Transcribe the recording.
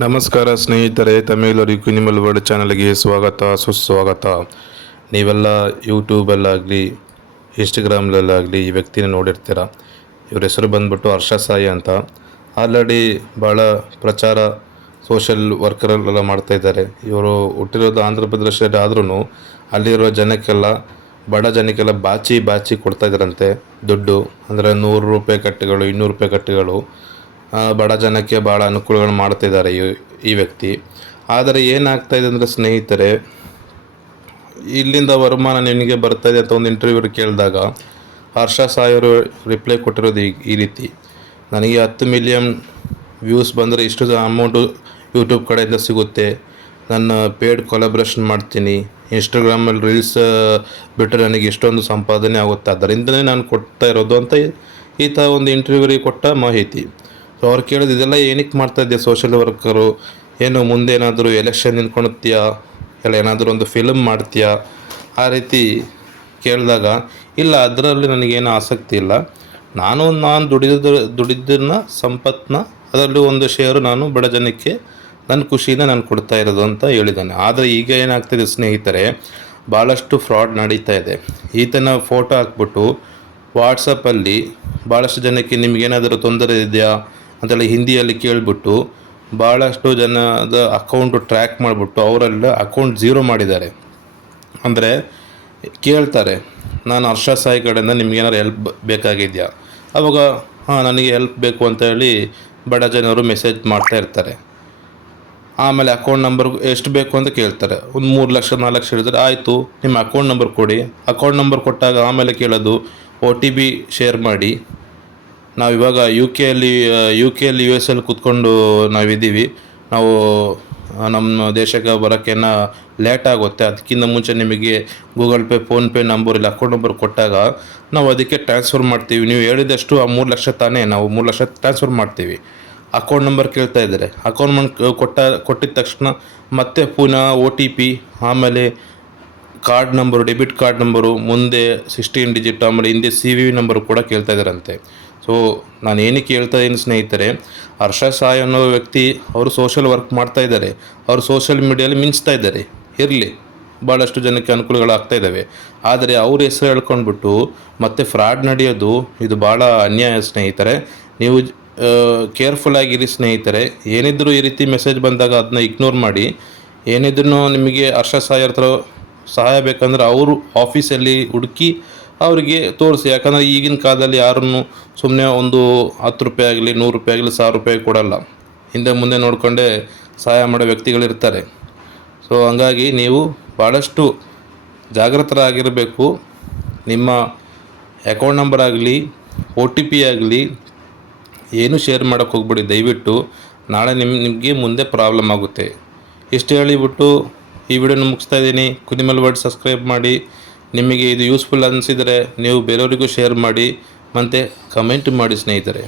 ನಮಸ್ಕಾರ ಸ್ನೇಹಿತರೆ ತಮಿಳರಿ ಕುನಿಮಲ್ ವರ್ಡ್ ಚಾನಲ್ಗೆ ಸ್ವಾಗತ, ಸುಸ್ವಾಗತ. ನೀವೆಲ್ಲ ಯೂಟ್ಯೂಬಲ್ಲಾಗಲಿ, ಇನ್ಸ್ಟಾಗ್ರಾಮ್ಲಲ್ಲಾಗಲಿ ಈ ವ್ಯಕ್ತಿನ ನೋಡಿರ್ತೀರ? ಇವ್ರ ಹೆಸರು ಬಂದ್ಬಿಟ್ಟು ಹರ್ಷ ಸಾಯಿ ಅಂತ. ಆಲ್ರೆಡಿ ಭಾಳ ಪ್ರಚಾರ ಸೋಷಲ್ ವರ್ಕರಲ್ಲೆಲ್ಲ ಮಾಡ್ತಾಯಿದ್ದಾರೆ ಇವರು ಹುಟ್ಟಿರೋದು ಆಂಧ್ರ ಪ್ರದೇಶದಲ್ಲಿ ಆದ್ರೂ ಅಲ್ಲಿರೋ ಜನಕ್ಕೆಲ್ಲ, ಬಡ ಜನಕ್ಕೆಲ್ಲ ಬಾಚಿ ಬಾಚಿ ಕೊಡ್ತಾ ಇದ್ದಾರಂತೆ. ದುಡ್ಡು, ಅಂದರೆ ನೂರು ರೂಪಾಯಿ ಕಟ್ಟೆಗಳು, ಇನ್ನೂರು ರೂಪಾಯಿ ಕಟ್ಟೆಗಳು. ಬಡ ಜನಕ್ಕೆ ಭಾಳ ಅನುಕೂಲಗಳು ಮಾಡ್ತಿದ್ದಾರೆ ಈ ಈ ವ್ಯಕ್ತಿ. ಆದರೆ ಏನಾಗ್ತಾ ಇದೆ ಅಂದರೆ ಸ್ನೇಹಿತರೆ, ಇಲ್ಲಿಂದ ವರಮಾನ ನಿನಗೆ ಬರ್ತಾ ಇದೆ ಅಂತ ಒಂದು ಇಂಟರ್ವ್ಯೂ ಕೇಳಿದಾಗ ಹರ್ಷ ಸಾಯರು ರಿಪ್ಲೈ ಕೊಟ್ಟಿರೋದು ಈ ಈ ರೀತಿ, ನನಗೆ ಹತ್ತು ಮಿಲಿಯನ್ ವ್ಯೂಸ್ ಬಂದರೆ ಇಷ್ಟು ಅಮೌಂಟು ಯೂಟ್ಯೂಬ್ ಕಡೆಯಿಂದ ಸಿಗುತ್ತೆ. ನನ್ನ ಪೇಡ್ ಕೊಲಾಬ್ರೇಷನ್ ಮಾಡ್ತೀನಿ. ಇನ್ಸ್ಟಾಗ್ರಾಮಲ್ಲಿ ರೀಲ್ಸ್ ಬಿಟ್ಟರೆ ನನಗೆ ಇಷ್ಟೊಂದು ಸಂಪಾದನೆ ಆಗುತ್ತೆ. ಅದರಿಂದಲೇ ನಾನು ಕೊಡ್ತಾ ಇರೋದು ಅಂತ ಈತ ಒಂದು ಇಂಟರ್ವ್ಯೂರಿಗೆ ಕೊಟ್ಟ ಮಾಹಿತಿ. ಸೊ ಅವ್ರು ಕೇಳೋದು ಇದೆಲ್ಲ ಏನಕ್ಕೆ ಮಾಡ್ತಾ ಇದೆಯಾ ಸೋಷಿಯಲ್ ವರ್ಕರು ಏನು ಮುಂದೆ ಏನಾದರೂ ಎಲೆಕ್ಷನ್ ನಿಂತ್ಕೊಳ್ತೀಯಾ ಇಲ್ಲ ಏನಾದರೂ ಒಂದು ಫಿಲಮ್ ಮಾಡ್ತೀಯಾ? ಆ ರೀತಿ ಕೇಳಿದಾಗ, ಇಲ್ಲ, ಅದರಲ್ಲಿ ನನಗೇನು ಆಸಕ್ತಿ ಇಲ್ಲ. ನಾನು ನಾನು ದುಡಿದ ದುಡಿದನ್ನ ಸಂಪತ್ತನ್ನ ಅದರಲ್ಲಿ ಒಂದು ಶೇರು ನಾನು ಬಡ ಜನಕ್ಕೆ ನನ್ನ ಖುಷಿಯಿಂದ ನಾನು ಕೊಡ್ತಾ ಇರೋದು ಅಂತ ಹೇಳಿದ್ದಾನೆ. ಆದರೆ ಈಗ ಏನಾಗ್ತಿದೆ ಸ್ನೇಹಿತರೆ ಭಾಳಷ್ಟು ಫ್ರಾಡ್ ನಡೀತಾ ಇದೆ. ಈತನ ಫೋಟೋ ಹಾಕ್ಬಿಟ್ಟು ವಾಟ್ಸಪ್ಪಲ್ಲಿ ಭಾಳಷ್ಟು ಜನಕ್ಕೆ ನಿಮಗೇನಾದರೂ ತೊಂದರೆ ಇದೆಯಾ? ಅಂತೆಲ್ಲ ಹಿಂದಿಯಲ್ಲಿ ಕೇಳಿಬಿಟ್ಟು ಭಾಳಷ್ಟು ಜನದ ಅಕೌಂಟು ಟ್ರ್ಯಾಕ್ ಮಾಡಿಬಿಟ್ಟು ಅವರೆಲ್ಲ ಅಕೌಂಟ್ ಝೀರೋ ಮಾಡಿದ್ದಾರೆ. ಅಂದರೆ ಕೇಳ್ತಾರೆ, ನಾನು ಹರ್ಷ ಸಾಯಿ ಕಡೆಯಿಂದ ನಿಮ್ಗೇನಾದ್ರು ಹೆಲ್ಪ್ ಬೇಕಾಗಿದೆಯಾ? ಅವಾಗ, ಹಾಂ, ನನಗೆ ಹೆಲ್ಪ್ ಬೇಕು ಅಂತ ಹೇಳಿ ಬಡ ಜನರು ಮೆಸೇಜ್ ಮಾಡ್ತಾ ಇರ್ತಾರೆ. ಆಮೇಲೆ ಅಕೌಂಟ್ ನಂಬರ್ ಎಷ್ಟು ಬೇಕು ಅಂತ ಕೇಳ್ತಾರೆ. ಒಂದು ಮೂರು ಲಕ್ಷ, ನಾಲ್ಕು ಲಕ್ಷ ಹೇಳಿದ್ರೆ, ಆಯಿತು, ನಿಮ್ಮ ಅಕೌಂಟ್ ನಂಬರ್ ಕೊಡಿ. ಅಕೌಂಟ್ ನಂಬರ್ ಕೊಟ್ಟಾಗ ಆಮೇಲೆ ಕೇಳೋದು, ಒ ಟಿ ಪಿ ಶೇರ್ ಮಾಡಿ. ನಾವು ಇವಾಗ ಯು ಕೆಯಲ್ಲಿ ಯು ಕೆಯಲ್ಲಿ ಯು ಎಸ್ ಅಲ್ಲಿ ಕೂತ್ಕೊಂಡು ನಾವಿದ್ದೀವಿ. ನಾವು ನಮ್ಮ ದೇಶಕ್ಕೆ ಬರೋಕ್ಕೇನ ಲೇಟ್ ಆಗುತ್ತೆ. ಅದಕ್ಕಿಂತ ಮುಂಚೆ ನಿಮಗೆ ಗೂಗಲ್ ಪೇ ಫೋನ್ಪೇ ನಂಬರ್ ಇಲ್ಲ, ಅಕೌಂಟ್ ನಂಬರ್ ಕೊಟ್ಟಾಗ ನಾವು ಅದಕ್ಕೆ ಟ್ರಾನ್ಸ್ಫರ್ ಮಾಡ್ತೀವಿ. ನೀವು ಹೇಳಿದಷ್ಟು ಆ ಮೂರು ಲಕ್ಷ ತಾನೇ, ನಾವು ಮೂರು ಲಕ್ಷ ಟ್ರಾನ್ಸ್ಫರ್ ಮಾಡ್ತೀವಿ. ಅಕೌಂಟ್ ನಂಬರ್ ಕೇಳ್ತಾ ಇದ್ದಾರೆ. ಅಕೌಂಟ್ ನಂಬರ್ ಕೊಟ್ಟ ಕೊಟ್ಟಿದ ತಕ್ಷಣ ಮತ್ತೆ ಪುನಃ ಒ ಟಿ ಪಿ ಆಮೇಲೆ card number debit card number ಮುಂದೆ ಸಿಕ್ಸ್ಟೀನ್ ಡಿಜಿಟ್ ಆಮೇಲೆ ಹಿಂದೆ ಸಿ ವಿ ನಂಬರು ಕೂಡ ಕೇಳ್ತಾ ಇದ್ದಾರಂತೆ. ಸೊ ನಾನು ಏನಕ್ಕೆ ಹೇಳ್ತಾ ಇದ್ದೀನಿ ಸ್ನೇಹಿತರೆ, ಹರ್ಷ ಸಾಯ್ ಅನ್ನೋ ವ್ಯಕ್ತಿ ಅವರು ಸೋಷಿಯಲ್ ವರ್ಕ್ ಮಾಡ್ತಾ ಇದ್ದಾರೆ. ಅವರು ಸೋಷಿಯಲ್ ಮೀಡಿಯಲ್ಲಿ ಮಿಂಚ್ತಾ ಇದ್ದಾರೆ. ಇರಲಿ ಭಾಳಷ್ಟು ಜನಕ್ಕೆ ಅನುಕೂಲಗಳಾಗ್ತಾ ಇದ್ದಾವೆ. ಆದರೆ ಅವ್ರ ಹೆಸರು ಹೇಳ್ಕೊಂಡ್ಬಿಟ್ಟು ಮತ್ತೆ ಫ್ರಾಡ್ ನಡೆಯೋದು, ಇದು ಭಾಳ ಅನ್ಯಾಯ ಸ್ನೇಹಿತರೆ. ನೀವು ಕೇರ್ಫುಲ್ ಆಗಿರಿ ಸ್ನೇಹಿತರೆ. ಏನಿದ್ರೂ ಈ ರೀತಿ ಮೆಸೇಜ್ ಬಂದಾಗ ಅದನ್ನ ಇಗ್ನೋರ್ ಮಾಡಿ. ಏನಿದ್ರು ನಿಮಗೆ ಹರ್ಷ ಸಾಯ್ ಹತ್ರ ಸಹಾಯ ಬೇಕಂದ್ರೆ ಅವರು ಆಫೀಸಲ್ಲಿ ಹುಡುಕಿ ಅವರಿಗೆ ತೋರಿಸಿ. ಯಾಕಂದರೆ ಈಗಿನ ಕಾಲದಲ್ಲಿ ಯಾರನ್ನು ಸುಮ್ಮನೆ ಒಂದು ಹತ್ತು ರೂಪಾಯಿ ಆಗಲಿ, ನೂರು ರೂಪಾಯಿ ಆಗಲಿ, ಸಾವಿರ ರೂಪಾಯಿ ಕೊಡಲ್ಲ. ಹಿಂದೆ ಮುಂದೆ ನೋಡಿಕೊಂಡೇ ಸಹಾಯ ಮಾಡೋ ವ್ಯಕ್ತಿಗಳಿರ್ತಾರೆ ಸೊ ಹಂಗಾಗಿ ನೀವು ಭಾಳಷ್ಟು ಜಾಗೃತರಾಗಿರಬೇಕು. ನಿಮ್ಮ ಅಕೌಂಟ್ ನಂಬರ್ ಆಗಲಿ, ಒ ಟಿ ಪಿ ಆಗಲಿ, ಏನು ಶೇರ್ ಮಾಡೋಕ್ಕೆ ಹೋಗ್ಬೇಡಿ. ದಯವಿಟ್ಟು ನಾಳೆ ನಿಮ್ಮ ನಿಮಗೆ ಮುಂದೆ ಪ್ರಾಬ್ಲಮ್ ಆಗುತ್ತೆ. ಇಷ್ಟು ಹೇಳಿಬಿಟ್ಟು ಈ ವಿಡಿಯೋನ ಮುಗಿಸ್ತಾ ಇದ್ದೀನಿ. ಕುನಿಮಲ್ ವರ್ಡ್ ಸಬ್ಸ್ಕ್ರೈಬ್ ಮಾಡಿ. ನಿಮಗೆ ಇದು ಯೂಸ್ಫುಲ್ ಅನಿಸಿದರೆ ನೀವು ಬೇರೆಯವರಿಗೂ ಶೇರ್ ಮಾಡಿ ಮತ್ತು ಕಮೆಂಟ್ ಮಾಡಿ ಸ್ನೇಹಿತರೆ.